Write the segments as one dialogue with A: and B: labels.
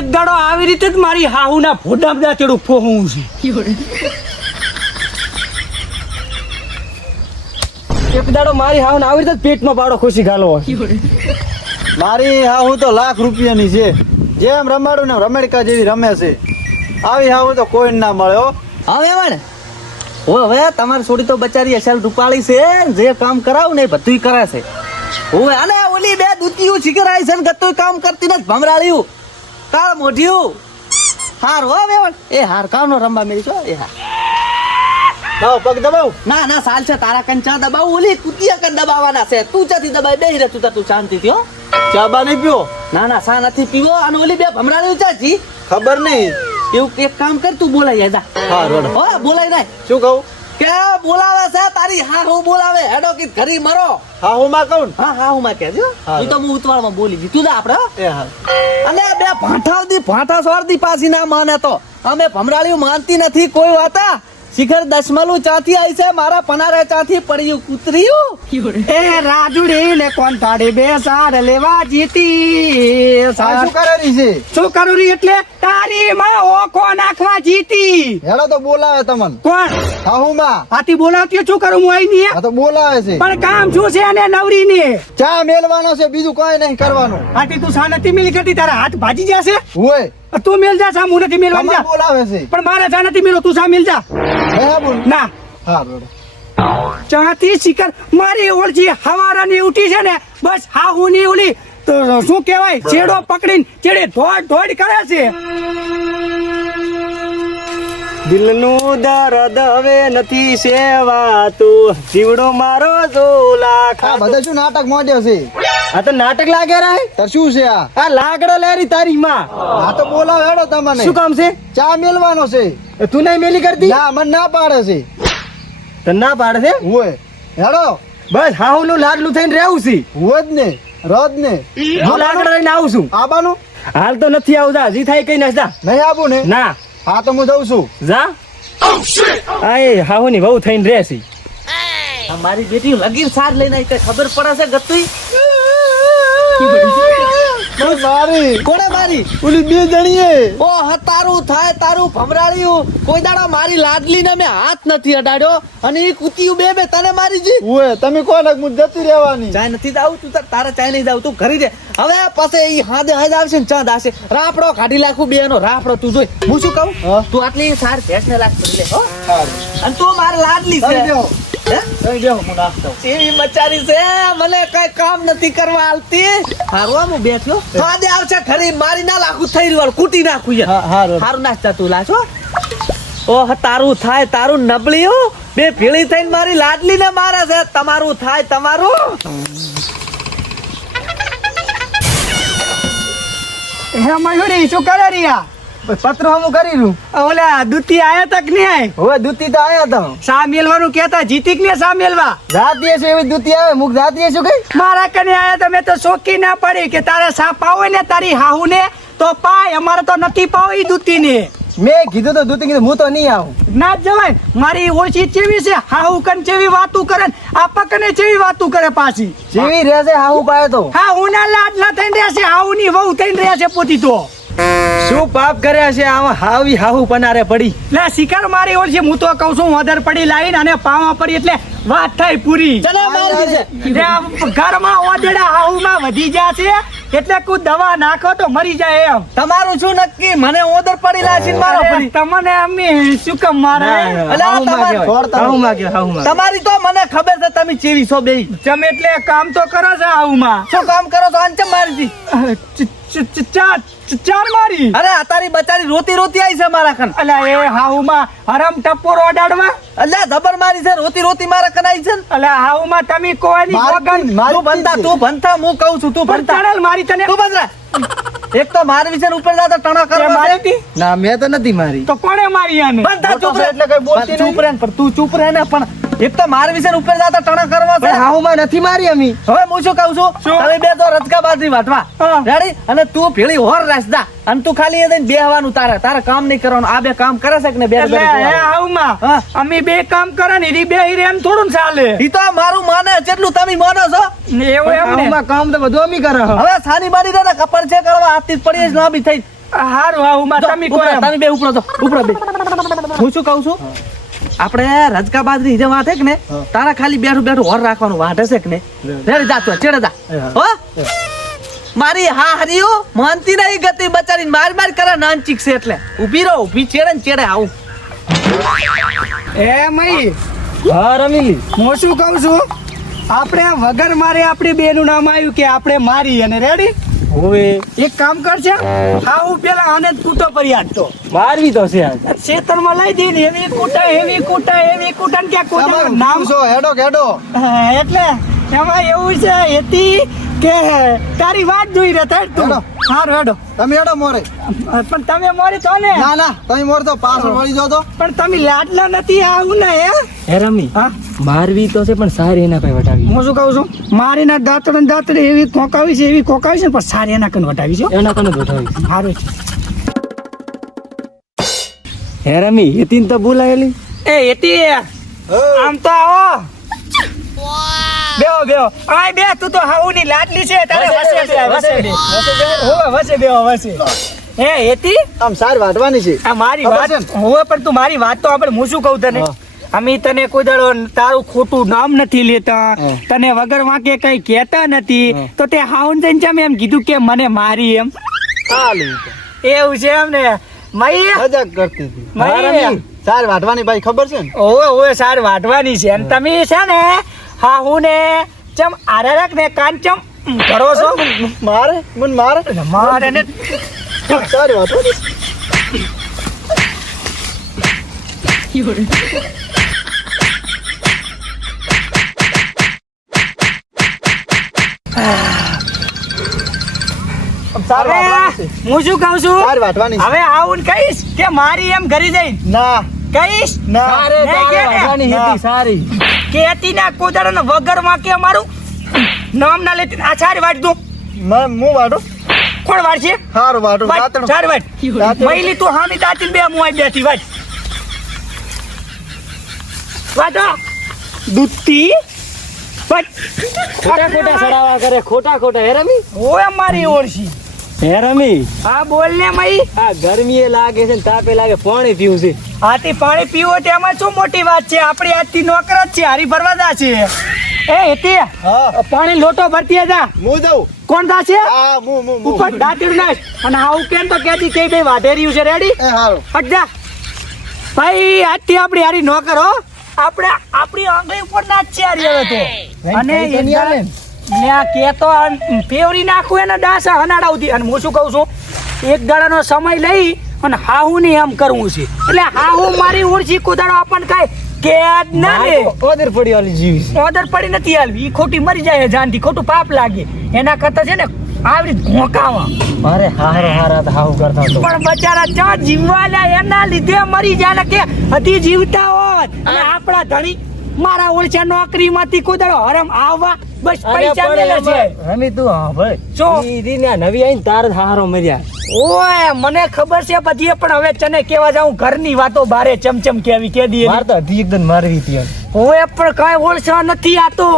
A: એક દાડો આવી રીતે જ મારી હાહુના ભોડામાં દાંતેડું ફોહું છે. એક દાડો મારી હાહુને આવી રીતે જ પેટમાં બાળો ખુશી ગાલો
B: મારી હાહુ તો લાખ રૂપિયાની છે. જેમ રમાડું ને રમેડકા જેવી રમે છે. આવી હાહુ તો કોઈ ના મળે હો.
C: હવે વણ ઓ હવે તમારી છોડી તો બચારી અસલ રૂપાળી છે. જે કામ કરાવું ને એ બધુંય કરે છે અને ઓલી બે દૂતીઓ શીખરાય છે ને ગતું કામ કરતી નથી ભમરાળ્યું. કાળ મોઢ્યું. હાર હો વેવણ એ હાર કાનો રંબા મેરી છો? એ હાર.
B: લાવો પગ દબાવ?
C: ના ના સાલ છે. તારા કંચા દબાવ? ઓલી કુતિયા કન દબાવવાના છે. તું ચાથી દબાઈ બેહી રહે તું તું શાંતિ થયો
B: ચા બા નહીં પીવો?
C: ના ના સા નથી પીવો. અને ઓલી બે ભમરાળ્યું ચાચી
B: ખબર નહીં.
C: એવું એક કામ કર તું બોલાઈ જા.
B: હા રોડ.
C: હો બોલાઈ નાય
B: શું કહું?
C: કે બોલાવે છે તારી હા હું બોલાવે. હેડો કી ઘરી મરો.
B: હા હું માં કહું
C: હા હા હું માં કહેજો.
B: હું
C: તો હું. ઉતવાળમાં બોલી દીધું તું આપણે.
B: એ હા.
C: અને બે ભાંઠા દી ભાંઠા સ્વારદી પાછી ના માને તો. અમે ભમરાળીઓ માનતી નથી કોઈ વાતા. શિખર દશમલું ચાથી આવી છે મારા પનારે ચાથી પડ્યું કૂતર્યું.
A: એ રાજુડી ને કોણ તાડી બે સાર લેવા જીતી?
B: શું કરેલી છે?
A: શું કરું એટલે? તારી માં ઓખો નાખવા જીતી.
B: હેડો તો બોલાવે તમને.
A: કોણ?
B: હાહુ માં
A: આથી બોલાવતી શું કરું હું આઈ
B: આ તો બોલાવે છે.
A: પણ કામ શું છે અને નવરી ને
B: ચા મેલવાનો છે બીજું કઈ નહીં કરવાનું.
A: આથી તું નથી મિલી કરતી? તારા હાથ ભાજી જશે?
B: હોય.
A: તું મેલ જા સા હું નથી મેલવાની જા.
B: બોલાવે છે.
A: પણ મારે જા નથી મેલો તું સા મેલ જા.
B: હે બોલ.
A: ના.
B: હા બોલ.
A: ચાતી શિખર મારી ઓળખી હવારાની ઉઠી છે ને બસ હા હું ની ઓલી તો શું કહેવાય ચેડો પકડીને ચેડે ધોડ ધોડ કરે છે. દિલનું દર્દ હવે નથી સેવાતું. જીવડો મારો
B: આ
A: જોલા
B: બધા શું નાટક મોડ્યો છે?
A: આ તો નાટક લાગે રે
B: તાર શું છે આ?
A: આ લાગડો લેરી તારી માં.
B: આ તો બોલાવ હેડો તમને.
A: શું કામ છે?
B: ચા મેલવાનો છે.
A: તું નહીં મેલી કરતી?
B: ના મને ના પાડે છે.
A: તો ના પાડે છે?
B: ઓય હેડો.
A: બસ હાહુ નું લાડલું થઈને રહેવું છે.
B: હોય જ ને રદ ને.
A: હું લાકડા લઈને આવું છું.
B: આબાનું?
A: હાલ તો નથી આવતા હજી થાય કઈ નસતા જા.
B: નહીં આવું ને?
A: ના.
B: હા તો હું જઉં છું.
A: જા. આ એ હાહુ ની વહુ થઈને રહેશે.
C: મારી બેટી લગીર સાર લઈને આવી કઈ ખબર પડે છે ગતુઈ?
B: મારી?
C: કોણે મારી?
B: ઓલી બે જણીએ.
C: ઓ તારું થાય તારું ભમરાળ્યું. કોઈ દાડા મારી લાડલી ને મેં હાથ નથી અડાડ્યો અને એ કુતિયું બે બે તને મારી જી?
B: ઓએ તમે કોને હું જતી રહેવાની?
C: ચાય નથી જાવ તું તારા ચાય નહીં જાવ તું ઘરી દે હવે પછી ઈ હાદે હાદ આવશે ને ચાંદ આવશે. રાપડો કાઢી લાખું બે નો રાપડો તું જોઈ. હું શું કહું? તું આટલી સાર ભેંસ ને લાખ કરી લે હો. અને તું મારી લાડલી છે. છે મને કઈ કામ નથી કરવા આલતી હારું હું બેઠ્યો હાદે આવશે ખરી મારી ના લાખું થઈ રહ્યું કૂટી નાખું હારું નાસ્તા તું લાશો ઓહ તારું થાય તારું નબળ્યું બે ભીળી થઈને મારી લાડલી ને મારે છે. તમારું થાય તમારું.
A: હે મયુરી શું કરે રિયા
B: પત્ર હમું કરી રહ્યું?
A: ઓલા દૂતી આયા તક નહીં આય?
B: હવે દૂતી તો આયા તો.
A: સા મેલવાનું કેતા જીતી કે ને સા મેલવા?
B: જાતીએ છે એવી દૂતી આવે મુક જાતીએ છું કઈ
A: મારા કને આયા તમે તો શોકી ના પડી કે તારે સા પાવે ને તારી હાહુ ને તો પાય અમારે તો નથી પાવે દૂતી ને
B: મેં કીધું તો દૂતી કીધું હું તો નહીં આવું.
A: ના જવાય. મારી ઓછી ચેવી છે? હાહુ કન ચેવી વાતું કરે આ પકને ચેવી વાતું કરે પાછી?
B: જેવી રહેશે હાહુ પાય તો.
A: હા હું ના લાડલા થઈને રહેશે હાહુ ની વહુ થઈને રહેશે પોતી તો.
B: શું પાપ કર્યા છે? આમાં હાવી હાહુ પનારે પડી.
A: લે શિકાર મારી ઓછી હું તો કહું છું વધર પડી લાવીને અને પાવા પડી એટલે વાત થાય પૂરી.
C: ચલો મારી છે
A: જે ઘરમાં ઓદડા હાઉમાં વધી ગયા છે એટલે કોઈ દવા નાખો તો મરી જાય એમ.
C: તમારું શું નક્કી? મને ઓદર પડી લાશી મારો પડી.
A: તમને અમે શું કામ મારે?
C: તમારે- તો મને ખબર છે તમે ચીવી છો બે
A: તમે એટલે કામ તો કરો છો હાઉમાં.
C: શું કામ કરો છો? અંચમ મારી
A: ચાર મારી.
C: અરે આ તારી બચારી રોતી રોતી આવી છે મારા કન.
A: અલ્યા એ હાઉમાં હરમ ટપ્પો રોડાડવા
C: અલ્યા ધબર મારી છે રોતી રોતી મારા કન આવી છે.
A: અલ્યા હાઉમાં તમે કોની
B: મારી- મારું બંધા
C: તું ભણતા તું ભણતા હું કહું છું તું
A: પણ
C: ભણતા.
A: ચડેલ મારી તને.
C: તું બંધા એક તો મારી વિશે ઉપર જાતા ટણા કરવા
A: મારી હતી?
B: ના મેં તો નથી મારી.
A: તો કોણે મારી આને?
C: બંધા ચૂપ રહે.
B: એટલે કઈ બોલતી
C: ચૂપ રહે પણ તું ચૂપ રહે ને પણ એક તો માર વિશે ઉપર જાતા ટણા કરવા છે.
B: હાહુ માં નથી મારી અમી.
C: હવે હું શું કહું છું? તમે બે તો રજકા બાજી વાટવા રેડી અને તું ભેળી હોર રાસદા અને તું ખાલી એને બેહવાનું તારે. તારે કામ નહીં કરવાનું. આ બે કામ કરે છે કે ને બે
A: હાઉમાં અમે બે કામ કરે ને ઈ બે હીરે એમ થોડું ચાલે.
C: ઈ તો મારું માને જેટલું તમે માનો છો.
A: ને એવું એમ ને.
B: હાહુમાં કામ તો બધું અમે કરે.
C: હવે સાની દે ને કપડ છે કરવા હાથથી પડી જ લાંબી થઈ.
A: હારું હારું માં તમે કોઈ
C: તમે બે ઉપડો તો ઉપડો બે. હું શું કહું છું? આપણે રજકા બાજરી જે વાટે કે ને તારા ખાલી બેઠું બેઠું હોર રાખવાનું વાટે છે કે ને? રેડી જા તું ચેડે જા.
B: હો.
C: મારી હા હરિયો માનતી નહીં ગતિ બચારી માર માર કરે નાનચીક છે એટલે. ઊભી રહો ઊભી ચેડે ને ચેડે આવું.
A: એ મઈ.
C: હા રમીલી
A: હું શું કહું છું? આપણે વગર મારે આપણી બેનું નામ આવ્યું કે આપણે મારી અને રેડી?
C: હોવે
A: એક કામ કરશે હા હું પેલા આને કૂટો ફરિયાદ તો.
C: મારવી તો છે
A: ખેતરમાં લઈ દઈ ને એવી કૂટા એવી કૂટા એવી કૂટા ને ક્યાં કૂટા? નામ
B: છો હેડો હેડો.
A: એટલે એમાં એવું છે એથી કે તારી વાત જોઈ રહે થાય તું. હારું હેડો.
B: તમે હેડો મોરે.
A: પણ તમે મોરે તો ને.
B: ના ના તમે મોર તો પાછળ વળી જો તો.
A: પણ તમે લાડલા નથી આવું ને હે?
D: હે રમી
A: હા?
D: મારવી તો છે પણ સારી એના કઈ વટાવી.
A: હું શું કહું છું? મારી ના દાંતડે ને દાંતડે એવી કોકાવી છે એવી કોકાવી છે પણ સારી એના કન વટાવી છે
D: એના કન વટાવી
A: સારું છે
D: હે રમી યતીન તો બોલાયેલી
A: એ એતી આમ તો આવો. બેહો આય બે તું તો હાઉની લાડલી છે તારે વસે બે વસે બે. હોવે વસે બે વસે. હે એતી?
B: આમ સાર વાટવાની છે.
A: આ મારી વાત હોવે પણ તું મારી વાત તો આપણે હું શું કહું તને. અમે તને કોઈ દાડો તારું ખોટું નામ નથી લેતા. તને વગર વાંકે કઈ કહેતા નથી. તો તે હાઉન જઈને ચમ એમ કીધું કે મને મારી એમ?
B: ચાલુ
A: એવું છે એમ ને? મઈ
B: મજાક કરતી હતી. સાર વાટવાની ભાઈ ખબર છે ને?
A: ઓવે ઓવે સાર વાટવાની છે. અને તમે છે ને હા હું ને ચમ આરે રાખ ને કાન ચમ કરો છો?
B: મારે મને મારે.
A: મારે ને
B: સારી છે.
A: હું શું કહું છું?
B: સાર વાટવાની છે.
A: હવે આવું કહીશ કે મારી એમ ઘરે જઈ
B: ના.
A: કહીશ?
B: ના.
D: સારે.
A: નહીં
D: તારે
A: કે ને?
D: હતી
A: ના કુદરત વગરમાં કે મારું નામ ના લેતી. આ સારી વાટ દો.
B: મેં હું વાટો
A: કોણ વાટ છે?
B: સારું વાટો
A: વાટ, ચાર વાટ
B: દાંતણ.
A: મહિલી તું હામી દાતી બે મુઆઈ બેઠી વાટ વાટો દૂધતી
D: ખોટા ખોટા સડાવા કરે ખોટા ખોટા હેરામી
A: ઓય મારી ઓળશી.
D: હે રમી?
A: હા બોલ ને મઈ.
D: આ ગરમી લાગે છે તાપે લાગે પાણી પીવું છે.
A: હાથી પાણી પીવો તેમાં શું મોટી વાત છે? આપણી આજથી નોકર જ છે હારી ભરવા દા છે. એ હેતી
B: હા.
A: પાણી લોટો ભરતી જા.
B: હું જાઉં.
A: કોણ દા છે?
B: હા હું હું હું.
A: ઉપર દાંતીડ નાખ અને આવું કેમ તો કેતી કે ભાઈ વાઢે રહ્યું છે રેડી
B: એ હાલો
A: હટ જા. ભાઈ આજથી આપણી હારી નોકર હો. આપણે આપણી આંગળી ઉપર ના જ છે હારી હવે તો. અને
B: કઈ તો
A: કે તો? ફેવરી નાખું એને ડાસા હનાડાવતી અને હું શું કહું છું? એક દાડાનો સમય લઈ અને હાહુ ને એમ કરવું છે. એટલે હાહુ મારી ઉર્જી કુદાડો આપણને કાંઈ કે જ ના રે
D: ઓદર પડી આલી જીવી
A: ઓદર પડી નથી આલવી ઈ ખોટી મરી જાય જાનથી. ખોટું પાપ લાગે. એના કરતા છે ને આવી રીતે ઘોંકાવા
D: અરે હાર હાર હાવ કરતા તો.
A: પણ બચારા ચા જીવવાના એના લીધે મરી જાય ને કે હતી જીવતા હોત. અને આપણા ધણી મારા ઓળખ્યા નોકરી માંથી કુદાડો હરમ આવવા બસ પૈસા મેલે છે.
D: રમી તું હા ભાઈ.
A: જો.
D: ઈ ને નવી આઈને તાર હારો મર્યા.
A: ઓય મને ખબર છે બધી પણ હવે તને કેવા જાઉં? ઘરની વાતો બારે ચમચમ કેવી કે દીએ
D: માર તો એકદમ મારવી હતી.
A: ઓય પણ કાંઈ ઓળખા નથી આતો.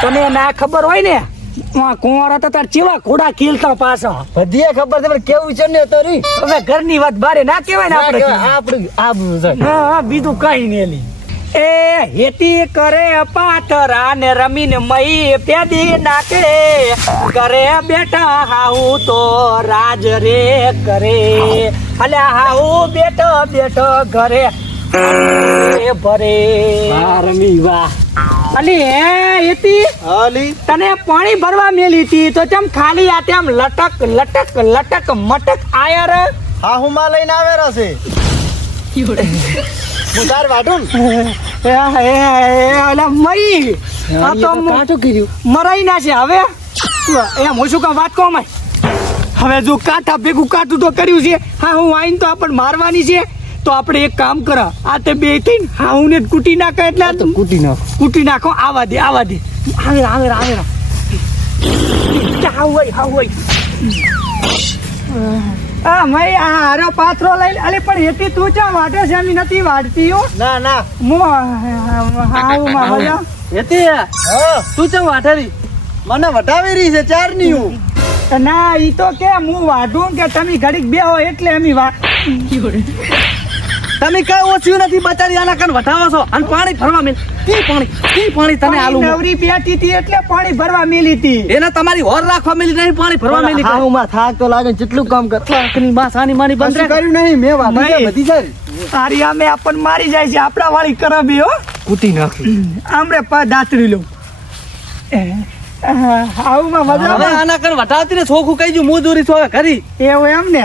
A: તને ના ખબર હોય ને આ હતા તાર ચેવા ઘોડા ખીલતા પાછા.
D: બધીએ ખબર છે પણ કેવું છે ને તારી?
A: હવે ઘરની વાત બારે ના કહેવાય ને આપણે
D: આપણું આબરૂ છે.
A: હા, બીજું કઈ નહીં એલી. એ હેતી કરે પાથરા ને રમીને મહી પેદી નાખે. કરે બેઠા હાઉ તો રાજ રે કરે. અલે હાઉ બેઠો બેઠો ઘરે ભરે.
D: રમી વાહ.
A: અલી હે હેતી?
B: અલી.
A: તને પાણી ભરવા મેલી હતી તો તેમ ખાલી આ તેમ લટક લટક લટક મટક આયર?
B: હા હું માં લઈને આવે છે. હું તાર વાટું
A: એ એ મરી. આ તો
D: કાઠું કર્યું.
A: મરાઈ ના છે હવે. એમ હું શું કામ વાત કહો મય? હવે જો કાંઠા ભેગું કાઠું તો કર્યું છે. હા હું આઈને તો આપણને મારવાની છે. તો આપણે એક કામ કરા આ તે બે થઈને હા હું ને કૂટી નાખે એટલે
D: કૂટી નાખો.
A: કૂટી નાખો. આવા દે આવા દે. આવે આવે આવે. હા હોય હા હોય. આ મય આ હારો પાથરો લઈ અલે પણ એથી તું ચા વાટે છે? એમ નથી વાટતી હો.
B: ના ના.
A: મો હાઉ માં મજા
D: હેતી તું ચમ વાઠેલી
B: મને વટાવી રહી છે ચારની હું.
A: ના ઈ તો કે હું વાઢું કે તમે ઘડીક બેહો એટલે અમે વા
C: તમે કઈ ઓછું નથી બચારી આના કન વટાવો છો. અને પાણી ભરવા મેલ તી પાણી? કી પાણી તને આલુ
A: નવરી બેઠી હતી એટલે પાણી ભરવા મેલી હતી.
C: એને તમારી હોર રાખવા મેલી નહીં પાણી ભરવા મેલી
D: હા હું માં થાક તો લાગે જેટલું કામ કર.
C: થાકની માં સાની માની બંધ
B: કર્યું નહીં મેં વાત છે. બધી સારી
A: આરી અમે આપણ મારી જાય છે આપણા વાળી કરબી હો.
D: કૂટી નાખી.
A: આમરે પા દાતરી લઉં. આવું મજા
C: આના કર વટાવતી ને છોખું કહી દઉં મજૂરી છો હવે કરી.
A: એવું એમ ને?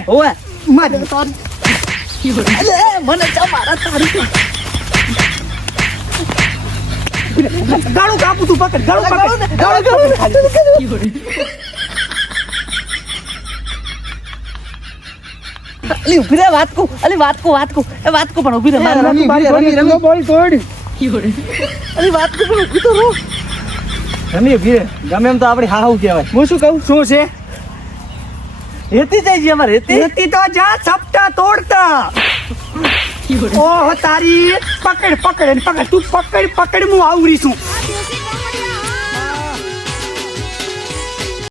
C: વાત કો અલી વાત કો વાત કો એ વાત કો પણ
B: રમી,
C: અલી વાત કો પણ
D: ઊભી ગમે એમ તો આપડી હાહુ કહેવાય
A: હું શું કહું શું છે
C: જાય છે અમારે રેતી?
A: રેતી તો જા સપટા તોડતા. ઓહો તારી પકડ પકડ પકડ તું પકડ પકડ હું આવરી છું.